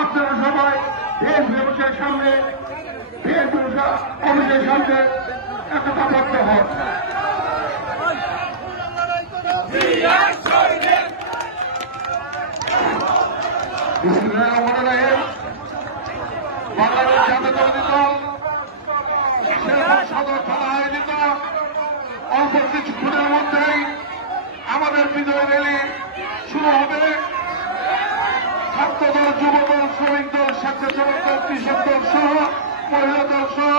আপনারা সবাই বিএনপি অফিসের সামনে বিএনপি অফিসের সামনে একতাবদ্ধ হন। বাংলাদেশ জাতীয়তাবাদী দল সদর থানা আয়োজিত অল্প কিছুক্ষণের মধ্যেই আমাদের বিজয় র্যালি শুরু হবে। ছাত্রদল, যুবদল, শ্রমিক দল, স্বেচ্ছাসেবক দল, কৃষক দল সহ মহিলা দল সহ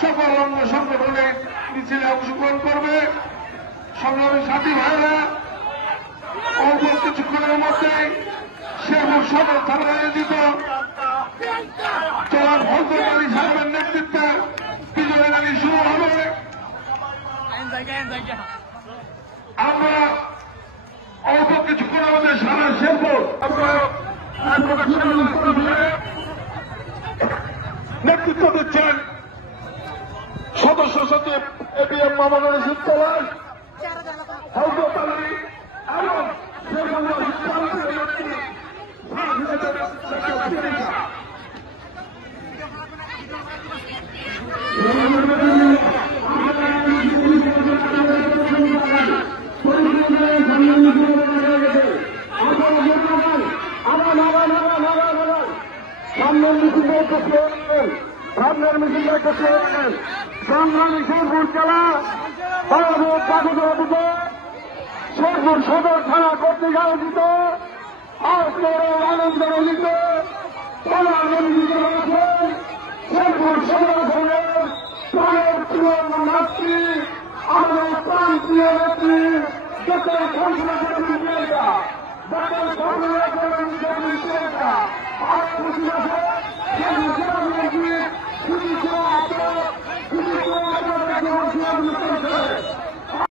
সকল অঙ্গ সংগঠনে মিছিলে অংশগ্রহণ করবে। সংগ্রামী সাথী ভাইরা, অল্প কিছুক্ষণের মধ্যেই শেরপুর সদর থানায় আয়োজিত জনাব ফজলুল আলী সাহেবের নেতৃত্বে বিজয় র্যালি শুরু হবে। আমরা অল্প কিছুক্ষণের মধ্যে সারা শেরপুর নেতৃত্ব দিচ্ছেন সদস্য সচিব এবিএম মামুনুর রশিদ পলাশ, হযরত আলী এবং সামনের মিছিল সংগ্রামী শেরপুর জেলা শেরপুর সদর থানা কর্তৃক আয়োজিত আজকের আনন্দ রঞ্জিত শেরপুর সদর থানার প্রাণের প্রিয় নেত্রী, আমাদের প্রাণ প্রিয় নেত্রী ডক্টর খন্দকার প্রিয়াঙ্কা, ডক্টর খন্দকার প্রিয়াঙ্কা আর খুশি আছে শেরপুর জেলা